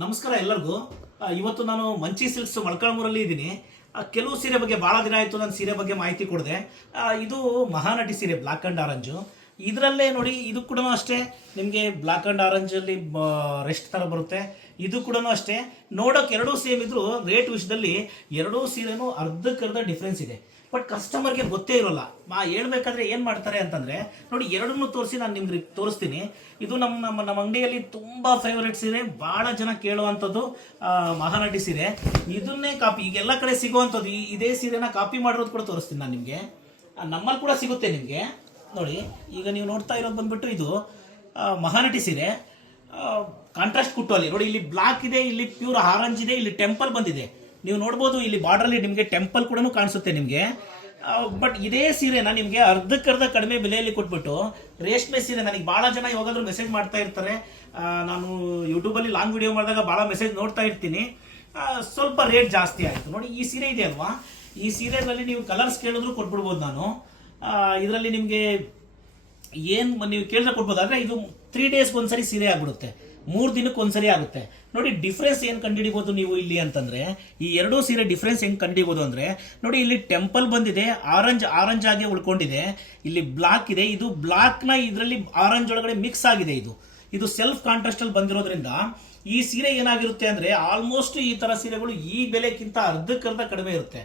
ನಮಸ್ಕಾರ ಎಲ್ಲರಿಗೂ. ಇವತ್ತು ನಾನು ಮಂಚಿ ಸಿಲ್ಕ್ಸ್ ಮೊಳಕಾಲ್ಮೂರಲ್ಲಿ ಇದ್ದೀನಿ. ಕೆಲವು ಸೀರೆ ಬಗ್ಗೆ ಭಾಳ ದಿನ ಆಯಿತು ನಾನು ಸೀರೆ ಬಗ್ಗೆ ಮಾಹಿತಿ ಕೊಡಿದೆ. ಇದು ಮಹಾನಟಿ ಸೀರೆ ಬ್ಲ್ಯಾಕ್ ಆ್ಯಂಡ್ ಆರೆಂಜು. ಇದರಲ್ಲೇ ನೋಡಿ, ಇದು ಕೂಡ ಅಷ್ಟೇ ನಿಮಗೆ ಬ್ಲ್ಯಾಕ್ ಆ್ಯಂಡ್ ಆರೆಂಜಲ್ಲಿ ರೆಸ್ಟ್ ಥರ ಬರುತ್ತೆ. ಇದು ಕೂಡ ಅಷ್ಟೇ ನೋಡೋಕೆ ಎರಡೂ ಸೇಮ್ ಇದ್ದರೂ ರೇಟ್ ವಿಷಯದಲ್ಲಿ ಎರಡೂ ಸೀರೆನೂ ಅರ್ಧಕ್ಕರ್ಧ ಡಿಫ್ರೆನ್ಸ್ ಇದೆ. ಬಟ್ ಕಸ್ಟಮರ್ಗೆ ಗೊತ್ತೇ ಇರೋಲ್ಲ. ಹೇಳ್ಬೇಕಾದ್ರೆ ಏನು ಮಾಡ್ತಾರೆ ಅಂತಂದರೆ, ನೋಡಿ ಎರಡನ್ನೂ ತೋರಿಸಿ ನಾನು ನಿಮ್ಗೆ ತೋರಿಸ್ತೀನಿ. ಇದು ನಮ್ಮ ಅಂಗಡಿಯಲ್ಲಿ ತುಂಬ ಫೇವರೇಟ್ ಸೀರೆ, ಭಾಳ ಜನ ಕೇಳುವಂಥದ್ದು ಮಹಾನಟಿ ಸೀರೆ. ಇದನ್ನೇ ಕಾಪಿ ಈಗೆಲ್ಲ ಕಡೆ ಸಿಗುವಂಥದ್ದು. ಇದೇ ಸೀರೆನ ಕಾಪಿ ಮಾಡಿರೋದು ಕೂಡ ತೋರಿಸ್ತೀನಿ ನಾನು ನಿಮಗೆ. ನಮ್ಮಲ್ಲಿ ಕೂಡ ಸಿಗುತ್ತೆ ನಿಮಗೆ. ನೋಡಿ, ಈಗ ನೀವು ನೋಡ್ತಾ ಇರೋದು ಬಂದ್ಬಿಟ್ಟು ಇದು ಮಹಾನಟಿ ಸೀರೆ ಕಾಂಟ್ರಾಸ್ಟ್ ಕುಟ್ಟುವಲ್ಲಿ. ನೋಡಿ, ಇಲ್ಲಿ ಬ್ಲಾಕ್ ಇದೆ, ಇಲ್ಲಿ ಪ್ಯೂರ್ ಆರೆಂಜ್ ಇದೆ, ಇಲ್ಲಿ ಟೆಂಪಲ್ ಬಂದಿದೆ. ನೀವು ನೋಡ್ಬೋದು, ಇಲ್ಲಿ ಬಾರ್ಡ್ರಲ್ಲಿ ನಿಮಗೆ ಟೆಂಪಲ್ ಕೂಡ ಕಾಣಿಸುತ್ತೆ ನಿಮಗೆ. ಬಟ್ ಇದೇ ಸೀರೆನ ನಿಮಗೆ ಅರ್ಧಕ್ಕರ್ಧ ಕಡಿಮೆ ಬೆಲೆಯಲ್ಲಿ ಕೊಟ್ಬಿಟ್ಟು ರೇಷ್ಮೆ ಸೀರೆ, ನನಗೆ ಭಾಳ ಜನ ಯಾವಾಗಾದ್ರೂ ಮೆಸೇಜ್ ಮಾಡ್ತಾ ಇರ್ತಾರೆ. ನಾನು ಯೂಟ್ಯೂಬಲ್ಲಿ ಲಾಂಗ್ ವಿಡಿಯೋ ಮಾಡಿದಾಗ ಭಾಳ ಮೆಸೇಜ್ ನೋಡ್ತಾ ಇರ್ತೀನಿ. ಸ್ವಲ್ಪ ರೇಟ್ ಜಾಸ್ತಿ ಆಯಿತು. ನೋಡಿ, ಈ ಸೀರೆ ಇದೆ ಅಲ್ವಾ, ಈ ಸೀರೆನಲ್ಲಿ ನೀವು ಕಲರ್ಸ್ ಕೇಳಿದ್ರು ಕೊಟ್ಬಿಡ್ಬೋದು ನಾನು. ಇದರಲ್ಲಿ ನಿಮಗೆ ಏನು ನೀವು ಕೇಳಿದ್ರೆ ಕೊಡ್ಬೋದು. ಆದರೆ ಇದು 3 ಡೇಸ್ಗೆ ಒಂದ್ಸರಿ ಸೀರೆ ಆಗ್ಬಿಡುತ್ತೆ, 3 ದಿನಕ್ಕೆ ಒಂದ್ಸರಿ ಆಗುತ್ತೆ. ನೋಡಿ, ಡಿಫ್ರೆನ್ಸ್ ಏನು ಕಂಡುಹಿಡಿಬೋದು ನೀವು ಇಲ್ಲಿ ಅಂತಂದರೆ, ಈ ಎರಡೂ ಸೀರೆ ಡಿಫ್ರೆನ್ಸ್ ಹೆಂಗೆ ಕಂಡುಹಿಡಿಬೋದು ಅಂದರೆ, ನೋಡಿ ಇಲ್ಲಿ ಟೆಂಪಲ್ ಬಂದಿದೆ, ಆರೆಂಜ್ ಆಗಿ ಉಳ್ಕೊಂಡಿದೆ, ಇಲ್ಲಿ ಬ್ಲಾಕ್ ಇದೆ. ಇದು ಬ್ಲಾಕ್ನ ಇದರಲ್ಲಿ ಆರೆಂಜ್ ಒಳಗಡೆ ಮಿಕ್ಸ್ ಆಗಿದೆ. ಇದು ಸೆಲ್ಫ್ ಕಾಂಟ್ರಾಸ್ಟಲ್ಲಿ ಬಂದಿರೋದ್ರಿಂದ ಈ ಸೀರೆ ಏನಾಗಿರುತ್ತೆ ಅಂದರೆ, ಆಲ್ಮೋಸ್ಟ್ ಈ ಥರ ಸೀರೆಗಳು ಈ ಬೆಲೆಗಿಂತ ಅರ್ಧಕ್ಕರ್ಧ ಕಡಿಮೆ ಇರುತ್ತೆ.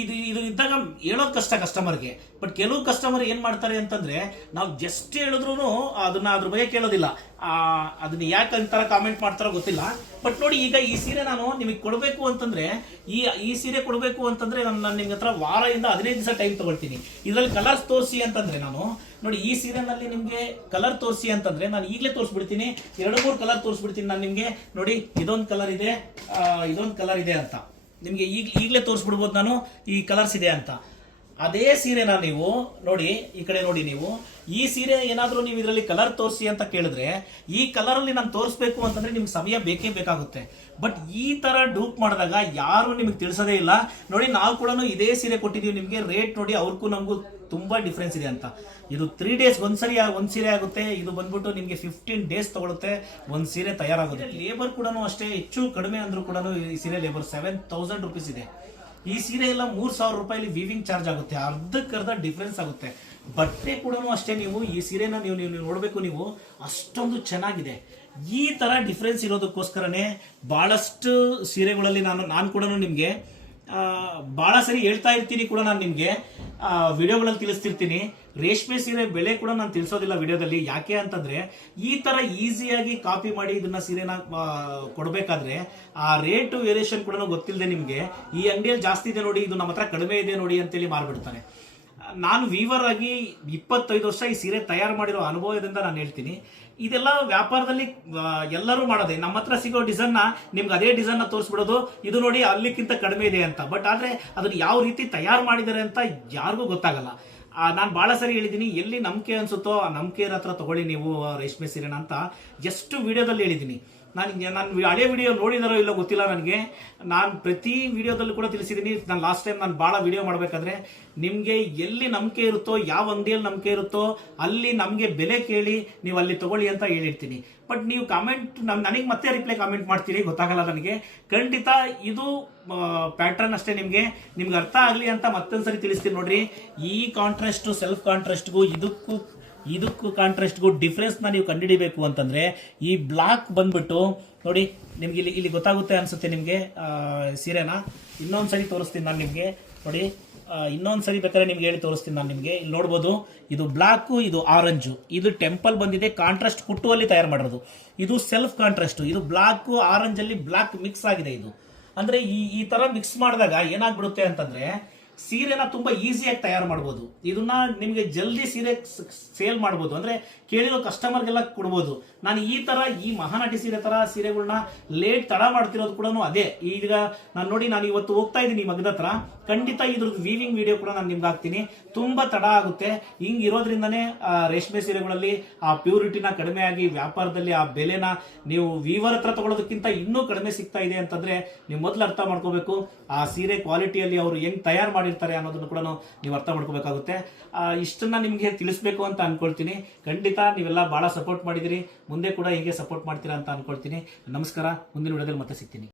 ಇದು ಇದ್ದಾಗ ಹೇಳೋದು ಕಷ್ಟ ಕಸ್ಟಮರ್ಗೆ. ಬಟ್ ಕೆಲವು ಕಸ್ಟಮರ್ ಏನು ಮಾಡ್ತಾರೆ ಅಂತಂದರೆ, ನಾವು ಜಸ್ಟ್ ಹೇಳಿದ್ರು ಅದನ್ನ ಅದ್ರ ಬಗ್ಗೆ ಕೇಳೋದಿಲ್ಲ. ಅದನ್ನ ಯಾಕೆ ಅಂತರ ಕಾಮೆಂಟ್ ಮಾಡ್ತಾರೋ ಗೊತ್ತಿಲ್ಲ. ಬಟ್ ನೋಡಿ, ಈಗ ಈ ಸೀರೆ ನಾನು ನಿಮಗೆ ಕೊಡಬೇಕು ಅಂತಂದರೆ, ಈ ಸೀರೆ ಕೊಡಬೇಕು ಅಂತಂದರೆ ನಾನು ನಿಮ್ಮ ಹತ್ರ ವಾರದಿಂದ 15 ದಿವಸ ಟೈಮ್ ತೊಗೊಳ್ತೀನಿ. ಇದರಲ್ಲಿ ಕಲರ್ಸ್ ತೋರಿಸಿ ಅಂತಂದರೆ, ನಾನು ನೋಡಿ ಈ ಸೀರೆನಲ್ಲಿ ನಿಮಗೆ ಕಲರ್ ತೋರಿಸಿ ಅಂತಂದರೆ ನಾನು ಈಗಲೇ ತೋರಿಸ್ಬಿಡ್ತೀನಿ. 2-3 ಕಲರ್ ತೋರಿಸ್ಬಿಡ್ತೀನಿ ನಾನು ನಿಮಗೆ. ನೋಡಿ, ಇದೊಂದು ಕಲರ್ ಇದೆ, ಇದೊಂದು ಕಲರ್ ಇದೆ ಅಂತ ನಿಮಗೆ ಈಗಲೇ ತೋರಿಸ್ಬಿಡ್ಬೋದು ನಾನು, ಈ ಕಲರ್ಸ್ ಇದೆ ಅಂತ. ಅದೇ ಸೀರೆನ ನೀವು ನೋಡಿ, ಈ ಕಡೆ ನೋಡಿ, ನೀವು ಈ ಸೀರೆ ಏನಾದರೂ ನೀವು ಇದರಲ್ಲಿ ಕಲರ್ ತೋರಿಸಿ ಅಂತ ಕೇಳಿದ್ರೆ, ಈ ಕಲರಲ್ಲಿ ನಾನು ತೋರಿಸ್ಬೇಕು ಅಂತಂದರೆ ನಿಮ್ಗೆ ಸಮಯ ಬೇಕೇ ಬೇಕಾಗುತ್ತೆ. ಬಟ್ ಈ ಥರ ಡೂಪ್ ಮಾಡಿದಾಗ ಯಾರು ನಿಮಗೆ ತಿಳಿಸೋದೇ ಇಲ್ಲ. ನೋಡಿ, ನಾವು ಕೂಡ ಇದೇ ಸೀರೆ ಕೊಟ್ಟಿದ್ದೀವಿ ನಿಮಗೆ. ರೇಟ್ ನೋಡಿ, ಅವ್ರಿಗೂ ನಮಗೂ ತುಂಬ ಡಿಫ್ರೆನ್ಸ್ ಇದೆ ಅಂತ. ಇದು 3 ಡೇಸ್ಗೆ ಒಂದ್ಸರಿ ಒಂದು ಸೀರೆ ಆಗುತ್ತೆ. ಇದು ಬಂದ್ಬಿಟ್ಟು ನಿಮಗೆ 15 ಡೇಸ್ ತಗೊಳುತ್ತೆ ಒಂದು ಸೀರೆ ತಯಾರಾಗುತ್ತೆ. ಲೇಬರ್ ಕೂಡ ಅಷ್ಟೇ, ಹೆಚ್ಚು ಕಡಿಮೆ ಅಂದರೂ ಕೂಡ ಈ ಸೀರೆ ಲೇಬರ್ 7000 ರುಪೀಸ್ ಇದೆ. ಈ ಸೀರೆ ಎಲ್ಲ 3000 ರೂಪಾಯಿಲಿ ವೀವಿಂಗ್ ಚಾರ್ಜ್ ಆಗುತ್ತೆ, ಅರ್ಧಕ್ಕರ್ಧ ಡಿಫ್ರೆನ್ಸ್ ಆಗುತ್ತೆ. ಬಟ್ಟೆ ಕೂಡ ಅಷ್ಟೇ, ನೀವು ಈ ಸೀರೆನ ನೀವು ನೋಡಬೇಕು, ನೀವು ಅಷ್ಟೊಂದು ಚೆನ್ನಾಗಿದೆ. ಈ ಥರ ಡಿಫ್ರೆನ್ಸ್ ಇರೋದಕ್ಕೋಸ್ಕರನೇ ಭಾಳಷ್ಟು ಸೀರೆಗಳಲ್ಲಿ ನಾನು ಕೂಡ ನಿಮಗೆ ಭಾಳ ಸರಿ ಹೇಳ್ತಾ ಇರ್ತೀನಿ ಕೂಡ. ನಾನು ನಿಮಗೆ ವಿಡಿಯೋಗಳಲ್ಲಿ ತಿಳಿಸ್ತಿರ್ತೀನಿ. ರೇಷ್ಮೆ ಸೀರೆ ಬೆಲೆ ಕೂಡ ನಾನು ತಿಳಿಸೋದಿಲ್ಲ ವಿಡಿಯೋದಲ್ಲಿ. ಯಾಕೆ ಅಂತಂದರೆ, ಈ ಥರ ಈಸಿಯಾಗಿ ಕಾಪಿ ಮಾಡಿ ಇದನ್ನ ಸೀರೆನ ಕೊಡಬೇಕಾದ್ರೆ ಆ ರೇಟು ವೇರಿಯೇಷನ್ ಕೂಡ ಗೊತ್ತಿಲ್ಲದೆ ನಿಮಗೆ ಈ ಅಂಗಡಿಯಲ್ಲಿ ಜಾಸ್ತಿ ಇದೆ ನೋಡಿ, ಇದು ನಮ್ಮ ಹತ್ರ ಕಡಿಮೆ ಇದೆ ನೋಡಿ ಅಂತೇಳಿ ಮಾರ್ಬಿಡ್ತಾರೆ. ನಾನು ವೀವರ್ ಆಗಿ 25 ವರ್ಷ ಈ ಸೀರೆ ತಯಾರು ಮಾಡಿರೋ ಅನುಭವದಿಂದ ನಾನು ಹೇಳ್ತೀನಿ, ಇದೆಲ್ಲ ವ್ಯಾಪಾರದಲ್ಲಿ ಎಲ್ಲರೂ ಮಾಡೋದೆ. ನಮ್ಮ ಹತ್ರ ಸಿಗೋ ಡಿಸೈನ್ನ ನಿಮ್ಗೆ ಅದೇ ಡಿಸೈನ್ನ ತೋರಿಸ್ಬಿಡೋದು, ಇದು ನೋಡಿ ಅಲ್ಲಿಕ್ಕಿಂತ ಕಡಿಮೆ ಇದೆ ಅಂತ. ಬಟ್ ಆದರೆ ಅದನ್ನು ಯಾವ ರೀತಿ ತಯಾರು ಮಾಡಿದ್ದಾರೆ ಅಂತ ಯಾರಿಗೂ ಗೊತ್ತಾಗಲ್ಲ. ನಾನು ಭಾಳ ಸರಿ ಹೇಳಿದ್ದೀನಿ, ಎಲ್ಲಿ ನಂಬಿಕೆ ಅನಿಸುತ್ತೋ ಆ ನಂಬಿಕೆಯ ಹತ್ರ ತಗೊಳ್ಳಿ ನೀವು ರೇಷ್ಮೆ ಸೀರೆನ ಅಂತ ಎಷ್ಟು ವಿಡಿಯೋದಲ್ಲಿ ಹೇಳಿದ್ದೀನಿ. ನಾನು ಹಳೆ ವಿಡಿಯೋ ನೋಡಿದಾರೋ ಇಲ್ಲೋ ಗೊತ್ತಿಲ್ಲ ನನಗೆ. ನಾನು ಪ್ರತಿ ವಿಡಿಯೋದಲ್ಲೂ ಕೂಡ ತಿಳಿಸಿದ್ದೀನಿ. ನಾನು ಲಾಸ್ಟ್ ಟೈಮ್ ನಾನು ಭಾಳ ವಿಡಿಯೋ ಮಾಡಬೇಕಾದ್ರೆ ನಿಮಗೆ ಎಲ್ಲಿ ನಂಬಿಕೆ ಇರುತ್ತೋ, ಯಾವ ಅಂಗಡಿಯಲ್ಲಿ ನಂಬಿಕೆ ಇರುತ್ತೋ ಅಲ್ಲಿ ನಮಗೆ ಬೆಲೆ ಕೇಳಿ ನೀವು ಅಲ್ಲಿ ತಗೊಳ್ಳಿ ಅಂತ ಹೇಳಿರ್ತೀನಿ. ಬಟ್ ನೀವು ಕಾಮೆಂಟ್ ನನಗೆ ಮತ್ತೆ ರಿಪ್ಲೈ ಕಾಮೆಂಟ್ ಮಾಡ್ತೀರಿ, ಗೊತ್ತಾಗಲ್ಲ ನನಗೆ. ಖಂಡಿತ ಇದು ಪ್ಯಾಟ್ರನ್ ಅಷ್ಟೇ, ನಿಮ್ಗೆ ಅರ್ಥ ಆಗಲಿ ಅಂತ ಮತ್ತೊಂದ್ಸರಿ ತಿಳಿಸ್ತೀನಿ. ನೋಡ್ರಿ, ಈ ಕಾಂಟ್ರಾಸ್ಟು ಸೆಲ್ಫ್ ಕಾಂಟ್ರಾಸ್ಟ್ಗೂ ಇದಕ್ಕೂ ಕಾಂಟ್ರಾಸ್ಟ್ಗೂ ಡಿಫ್ರೆನ್ಸ್ನ ನೀವು ಕಂಡುಹಿಡಿಬೇಕು ಅಂತಂದರೆ, ಈ ಬ್ಲಾಕ್ ಬಂದ್ಬಿಟ್ಟು ನೋಡಿ, ನಿಮ್ಗೆ ಇಲ್ಲಿ ಗೊತ್ತಾಗುತ್ತೆ ಅನಿಸುತ್ತೆ ನಿಮಗೆ. ಸೀರೆನ ಇನ್ನೊಂದು ಸರಿ ತೋರಿಸ್ತೀನಿ ನಾನು ನಿಮಗೆ. ನೋಡಿ, ಇನ್ನೊಂದು ಸರಿ ಬೇಕಾದ್ರೆ ನಿಮ್ಗೆ ಹೇಳಿ ತೋರಿಸ್ತೀನಿ ನಾನು ನಿಮಗೆ. ಇಲ್ಲಿ ನೋಡ್ಬೋದು, ಇದು ಬ್ಲಾಕು, ಇದು ಆರೆಂಜು, ಇದು ಟೆಂಪಲ್ ಬಂದಿದೆ, ಕಾಂಟ್ರಾಸ್ಟ್ ಕುಟ್ಟುವಲ್ಲಿ ತಯಾರು ಮಾಡಿರೋದು. ಇದು ಸೆಲ್ಫ್ ಕಾಂಟ್ರಾಸ್ಟು, ಇದು ಬ್ಲಾಕು ಆರೆಂಜಲ್ಲಿ ಬ್ಲಾಕ್ ಮಿಕ್ಸ್ ಆಗಿದೆ. ಇದು ಅಂದರೆ ಈ ಥರ ಮಿಕ್ಸ್ ಮಾಡಿದಾಗ ಏನಾಗ್ಬಿಡುತ್ತೆ ಅಂತಂದರೆ, ಸೀರೆನ ತುಂಬ ಈಸಿಯಾಗಿ ತಯಾರು ಮಾಡ್ಬೋದು. ಇದನ್ನ ನಿಮಗೆ ಜಲ್ದಿ ಸೀರೆ ಸೇಲ್ ಮಾಡ್ಬೋದು, ಅಂದರೆ ಕೇಳಿರೋ ಕಸ್ಟಮರ್ಗೆಲ್ಲ ಕೊಡ್ಬೋದು. ನಾನು ಈ ಮಹಾನಟಿ ಸೀರೆ ಥರ ಸೀರೆಗಳನ್ನ ಲೇಟ್ ತಡ ಮಾಡ್ತಿರೋದು ಕೂಡ ಅದೇ. ಈಗ ನಾನು ಇವತ್ತು ಹೋಗ್ತಾ ಇದ್ದೀನಿ ಮಗದ ಹತ್ರ, ಖಂಡಿತ ಇದ್ರದ್ದು ವೀವಿಂಗ್ ವಿಡಿಯೋ ಕೂಡ ನಾನು ನಿಮ್ಗೆ ಹಾಕ್ತೀನಿ. ತುಂಬ ತಡ ಆಗುತ್ತೆ. ಹಿಂಗಿರೋದ್ರಿಂದನೇ ರೇಷ್ಮೆ ಸೀರೆಗಳಲ್ಲಿ ಆ ಪ್ಯೂರಿಟಿನ ಕಡಿಮೆ ಆಗಿ ವ್ಯಾಪಾರದಲ್ಲಿ ಆ ಬೆಲೆನ ನೀವು ವೀವರ್ ಹತ್ರ ತಗೊಳ್ಳೋದಕ್ಕಿಂತ ಇನ್ನೂ ಕಡಿಮೆ ಸಿಗ್ತಾ ಇದೆ ಅಂತಂದರೆ ನೀವು ಮೊದಲು ಅರ್ಥ ಮಾಡ್ಕೋಬೇಕು, ಆ ಸೀರೆ ಕ್ವಾಲಿಟಿಯಲ್ಲಿ ಅವರು ಹೆಂಗೆ ತಯಾರು ಮಾಡಿ ಇರ್ತಾರೆ ಅನ್ನೋದನ್ನು ಕೂಡ ನೀವು ಅರ್ಥ ಮಾಡ್ಕೋಬೇಕಾಗುತ್ತೆ. ಇಷ್ಟನ್ನ ನಿಮಗೆ ತಿಳಿಸ್ಬೇಕು ಅಂತ ಅನ್ಕೊಳ್ತೀನಿ. ಖಂಡಿತ ನೀವೆಲ್ಲ ಭಾಳ ಸಪೋರ್ಟ್ ಮಾಡಿದಿರಿ, ಮುಂದೆ ಕೂಡ ಹೀಗೆ ಸಪೋರ್ಟ್ ಮಾಡ್ತೀರಾ ಅಂತ ಅನ್ಕೊಳ್ತೀನಿ. ನಮಸ್ಕಾರ, ಮುಂದಿನ ವಿಡಿಯೋದಲ್ಲಿ ಮತ್ತೆ ಸಿಗ್ತೀನಿ.